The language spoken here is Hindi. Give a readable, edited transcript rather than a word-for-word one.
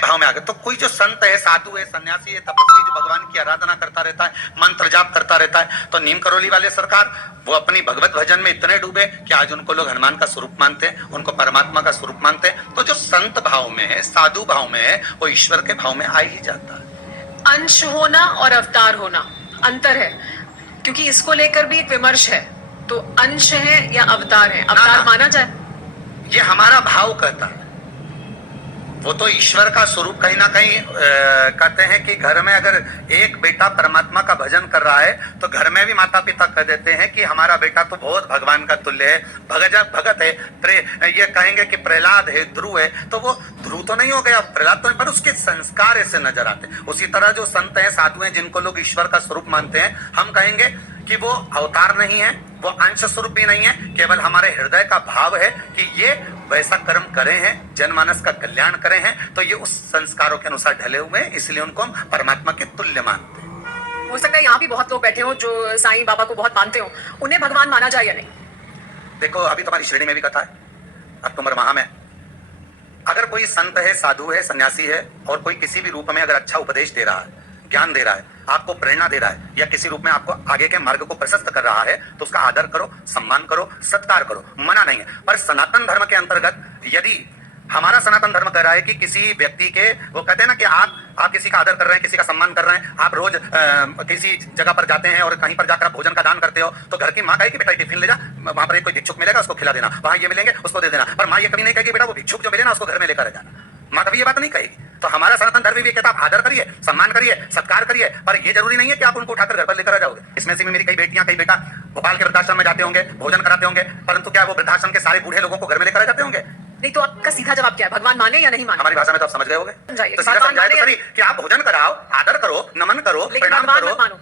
भाव में आ गए। तो कोई जो संत है, साधु है, सन्यासी है, तपस्वी, जो भगवान की आराधना करता रहता है, मंत्र जाप करता रहता है, तो नीम करोली वाले सरकार वो अपनी भगवत भजन में इतने डूबे कि आज उनको लोग हनुमान का स्वरूप मानते हैं, उनको परमात्मा का स्वरूप मानते हैं। तो जो संत भाव में है, साधु भाव में है, वो ईश्वर के भाव में आ ही जाता है। अंश होना और अवतार होना अंतर है, क्योंकि इसको लेकर भी एक विमर्श है। तो अंश है या अवतार है? अवतार माना जाए? ये हमारा भाव कहता है। वो तो ईश्वर का स्वरूप कहीं ना कहीं कहते हैं कि घर में अगर एक बेटा परमात्मा का भजन कर रहा है तो घर में भी माता पिता कह देते हैं कि हमारा बेटा तो बहुत भगवान का तुल्य है, भगत है। ये कहेंगे कि प्रहलाद है, ध्रुव है, तो वो ध्रुव तो नहीं हो गया, प्रहलाद तो नहीं, पर उसके संस्कार ऐसे नजर आते हैं। उसी तरह जो संत हैं, साधु हैं, जिनको लोग ईश्वर का स्वरूप मानते हैं, हम कहेंगे कि वो अवतार नहीं है, वो अंश स्वरूप भी नहीं है, केवल हमारे हृदय का भाव है कि ये वैसा कर्म करे हैं, जनमानस का कल्याण करे हैं, तो ये उस संस्कारों के अनुसार ढले हुए हैं, इसलिए उनको हम परमात्मा के तुल्य मानते हैं। हो सकता है यहाँ भी बहुत लोग बैठे हो जो साईं बाबा को बहुत मानते हो, उन्हें भगवान माना जाए या नहीं? देखो, अभी तुम्हारी श्रेणी में भी कथा है, अक्टूबर माह में अगर कोई संत है, साधु है, सन्यासी है, और कोई किसी भी रूप में अगर अच्छा उपदेश दे रहा है, ज्ञान दे रहा है, आपको प्रेरणा दे रहा है, या किसी रूप में आपको आगे के मार्ग को प्रशस्त कर रहा है, तो उसका आदर करो, सम्मान करो, सत्कार करो, मना नहीं है। पर सनातन धर्म के अंतर्गत यदि हमारा सनातन धर्म कह रहा है कि किसी व्यक्ति के, वो कहते हैं ना कि आप किसी का आदर कर रहे हैं, किसी का सम्मान कर रहे हैं, आप रोज किसी जगह पर जाते हैं और कहीं पर जाकर आप भोजन का दान करते हो, तो घर की माँ कहे कि बेटा टिफिन ले जा, वहां पर एक कोई भिक्षुक मिलेगा, उसको खिला देना, वहां ये मिलेंगे, उसको दे देना। पर माँ ये कभी नहीं कहेगी बेटा वो भिक्षुक जो मिले ना उसको घर में लेकर जाना, माँ कभी ये बात नहीं कहेगी। तो हमारा सनातन धर्म भी कहता है आप आदर करिए, सम्मान करिए, सत्कार करिए, पर ये जरूरी नहीं है कि आप उनको उठाकर घर पर लेकर आ जाओगे। इसमें से भी मेरी कई बेटियां, कई बेटा भोपाल के वृद्धाश्रम में जाते होंगे, भोजन कराते होंगे, परंतु क्या वो वृद्धाश्रम के सारे बूढ़े लोगों को घर में लेकर आ जाते होंगे? नहीं। तो आपका सीधा जवाब क्या है, भगवान माने या नहीं माने? हमारी भाषा में तो आप समझ गए होगे। समझाइए। तो सीधा समझाए तो सही कि आप भोजन कराओ, आदर करो, नमन करो, लेकिन प्रणाम भगवान करो, मत मानो।